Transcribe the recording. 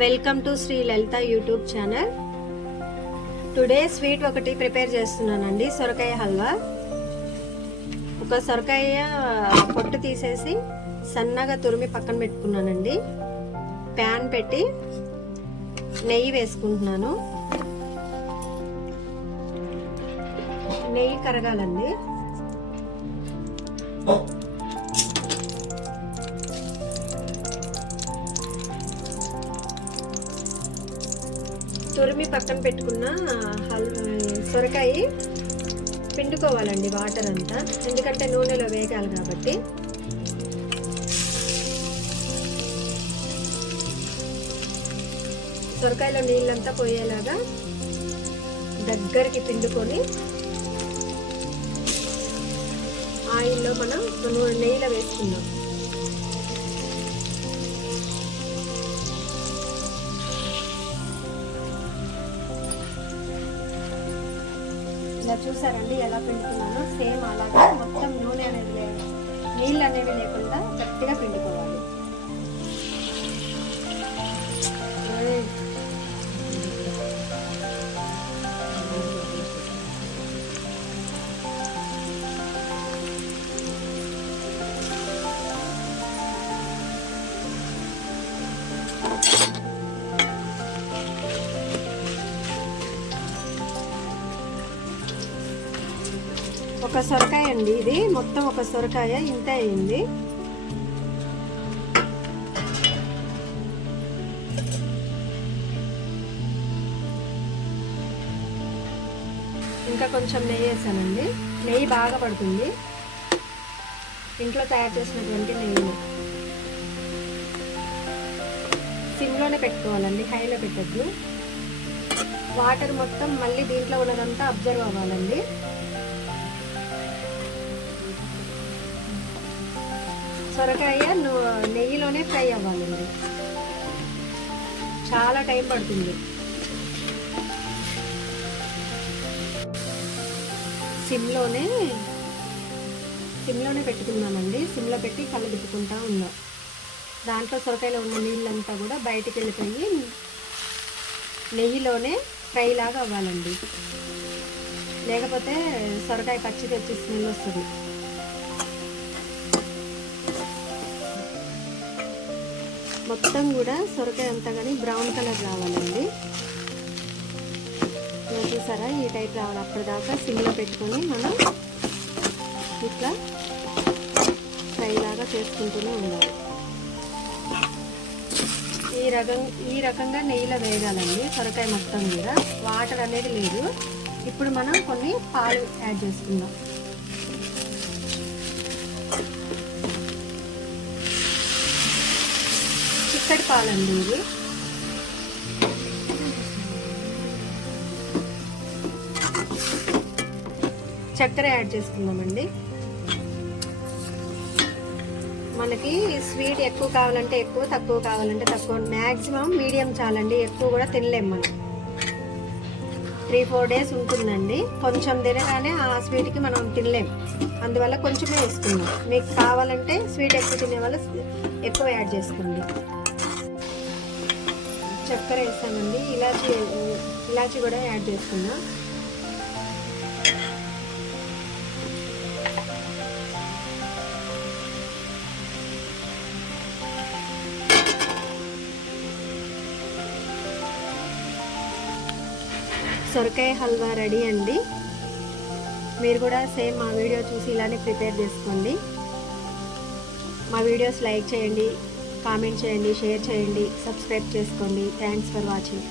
Welcome to Shri Lalitha YouTube channel. Today sweet ఒకటి prepare చేస్తున్నానండి, సొరకాయ హల్వా. ఒక సొరకాయ పొట్టు తీసేసి సన్నగా తురిమి పక్కన పెట్టుకున్నానండి. ప్యాన్ పెట్టి నెయ్యి వేసుకుంటున్నాను. నెయ్యి కరగాలండి. తురిమి పక్కన పెట్టుకున్న సొరకాయ పిండుకోవాలండి వాటర్ అంతా, ఎందుకంటే నూనెలో వేగాలి కాబట్టి. సొరకాయలో నీళ్ళంతా పోయేలాగా దగ్గరికి పిండుకొని ఆయిల్లో మనం నెయ్యిలో వేసుకుందాం. ఇలా చూసారండి ఎలా పిండుకున్నానో, సేమ్ అలాగా మొత్తం నూనె అనేది నీళ్ళు అనేవి లేకుండా గట్టిగా పిండుకోవాలి. ఒక సొరకాయ అండి ఇది, మొత్తం ఒక సొరకాయ ఇంత అయింది. ఇంకా కొంచెం నెయ్యి వేసానండి. నెయ్యి బాగా పడుతుంది, ఇంట్లో తయారు చేసినటువంటి నెయ్యి. సిమ్లోనే పెట్టుకోవాలండి, హైలో పెట్టద్దు. వాటర్ మొత్తం మళ్ళీ దీంట్లో ఉన్నదంతా అబ్జర్వ్ అవ్వాలండి. సొరకాయ నెయ్యిలోనే ఫ్రై అవ్వాలండి, చాలా టైం పడుతుంది. సిమ్లోనే పెట్టుకున్నామండి. సిమ్లో పెట్టి కళ్ళు తిప్పుకుంటా ఉన్నాం. దాంట్లో సొరకాయలో ఉన్న నీళ్ళంతా కూడా బయటికి వెళ్ళిపోయి నెయ్యిలోనే ఫ్రై లాగా అవ్వాలండి, లేకపోతే సొరకాయ పచ్చిది వచ్చి స్మెల్ వస్తుంది. మొత్తం కూడా సొరకాయ అంతా కానీ బ్రౌన్ కలర్ రావాలండి. చూసారా, ఈ టైప్ రావాలి. అప్పటిదాకా సిమ్లో పెట్టుకొని మనం ఇట్లా ఫ్రై లాగా చేసుకుంటూనే ఉండాలి. ఈ రకంగా నెయ్యిలో వేయాలండి సొరకాయ మొత్తం కూడా. వాటర్ అనేది లేదు. ఇప్పుడు మనం కొన్ని పాలు యాడ్ చేసుకుందాం. చిక్కటి పాలండి ఇవి. చక్కెర యాడ్ చేసుకుందామండి. మనకి స్వీట్ ఎక్కువ కావాలంటే ఎక్కువ, తక్కువ కావాలంటే తక్కువ. మ్యాక్సిమం మీడియం చాలండి, ఎక్కువ కూడా తినలేము మనం. 3-4 days ఉంటుందండి. కొంచెం తినగానే ఆ స్వీట్కి మనం తినలేం, అందువల్ల కొంచెమే వేసుకుందాం. మీకు కావాలంటే స్వీట్ ఎక్కువ తినే వాళ్ళు ఎక్కువ యాడ్ చేసుకోండి. చక్కెర వేసామండి. ఇలాచి కూడా యాడ్ చేసుకుందాం. సొరకాయ హల్వా రెడీ అండి. మీరు కూడా సేమ్ మా వీడియో చూసి ఇలానే ప్రిపేర్ చేసుకోండి. మా వీడియోస్ లైక్ చేయండి, కామెంట్ చేయండి, షేర్ చేయండి, సబ్స్క్రైబ్ చేసుకోండి. Thanks for watching.